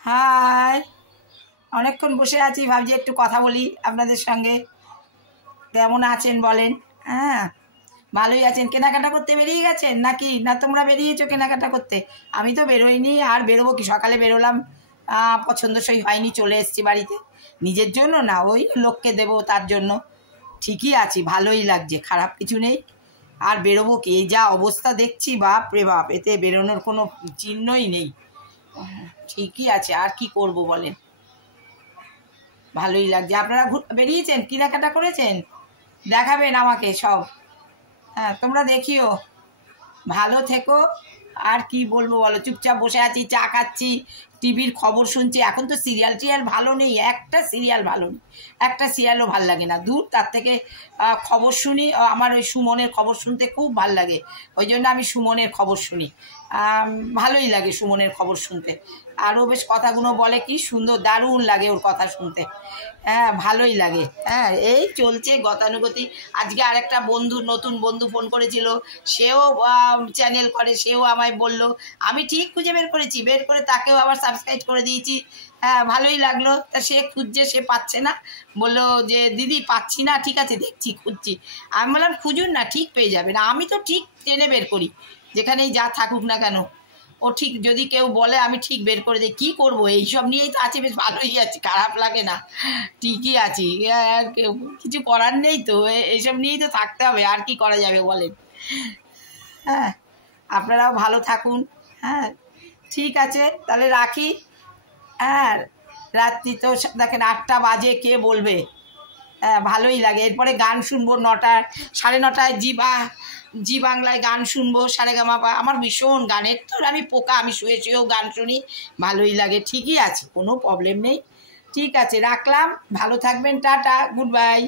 High, অনেকক্ষণ বসে আছি, ভাবছি একটু কথা বলি আপনাদের সঙ্গে। কেমন আছেন বলেন? হ্যাঁ, ভালোই আছেন। কেনাকাটা করতে বেরিয়ে গেছেন নাকি? না তোমরা বেরিয়েছো কেনাকাটা করতে? আমি তো বেরোইনি, আর বেরোবো কি? সকালে বেরোলাম, পছন্দসই হয়নি, চলে এসেছি বাড়িতে। নিজের জন্য না, ওই লোককে দেবো তার জন্য। ঠিকই আছি, ভালোই লাগছে, খারাপ কিছু নেই। আর বেরোবো কি? এই যা অবস্থা দেখছি, বাপ রে বাপ, এতে বেরোনোর কোনো চিহ্নই নেই। ঠিকই আছে, আর কি করব বলেন। ভালোই লাগছে। আপনারা বেরিয়েছেন, কেনাকাটা করেছেন? দেখাবেন আমাকে সব। হ্যাঁ, তোমরা দেখিও। ভালো থেকো। আর কি বলবো বলো, চুপচাপ বসে আছি, চা খাচ্ছি, টিভির খবর শুনছি। এখন তো সিরিয়াল টিরিয়াল ভালো নেই, একটা সিরিয়াল ভালো নেই, একটা সিরিয়ালও ভাল লাগে না, দূর তার থেকে খবর শুনি। আমার ওই সুমনের খবর শুনতে খুব ভাল লাগে, ওই জন্য আমি সুমনের খবর শুনি। ভালোই লাগে সুমনের খবর শুনতে। আরও বেশ কথাগুলো বলে, কি সুন্দর, দারুণ লাগে ওর কথা শুনতে। হ্যাঁ, ভালোই লাগে। হ্যাঁ, এই চলছে গতানুগতিক। আজকে আরেকটা বন্ধু, নতুন বন্ধু ফোন করেছিল, সেও চ্যানেল করে, সেও আমায় বলল। আমি ঠিক খুঁজে বের করেছি, বের করে তাকেও আবার সাবস্ক্রাইব করে দিয়েছি। হ্যাঁ, ভালোই লাগলো। তা সে খুঁজছে, সে পাচ্ছে না, বললো যে দিদি পাচ্ছি না। ঠিক আছে, দেখছি, খুঁজছি। আমি বললাম খুঁজুন না, ঠিক পেয়ে যাবেন। আমি তো ঠিক টেনে বের করি, যেখানেই যা থাকুক না কেন। ও ঠিক যদি কেউ বলে, আমি ঠিক বের করে দিই। কী করবো, এইসব নিয়েই তো আছি, বেশ ভালোই আছি, খারাপ লাগে না, ঠিকই আছি। আর কিছু করার নেই তো, এইসব নিয়েই তো থাকতে হবে, আর কি করা যাবে বলেন। হ্যাঁ, আপনারাও ভালো থাকুন। হ্যাঁ, ঠিক আছে, তাহলে রাখি। হ্যাঁ, রাত্রি তো দেখেন 8টা বাজে, কে বলবে। হ্যাঁ, ভালোই লাগে। এরপরে গান শুনবো 9টায়, 9:30টায় জি বাংলায় গান শুনবো, সারেগামাপা। আমার ভীষণ গানের তো আমি পোকা, আমি শুয়ে শুয়েও গান শুনি, ভালোই লাগে। ঠিকই আছে, কোনো প্রবলেম নেই। ঠিক আছে, রাখলাম, ভালো থাকবেন, টাটা, গুড বাই।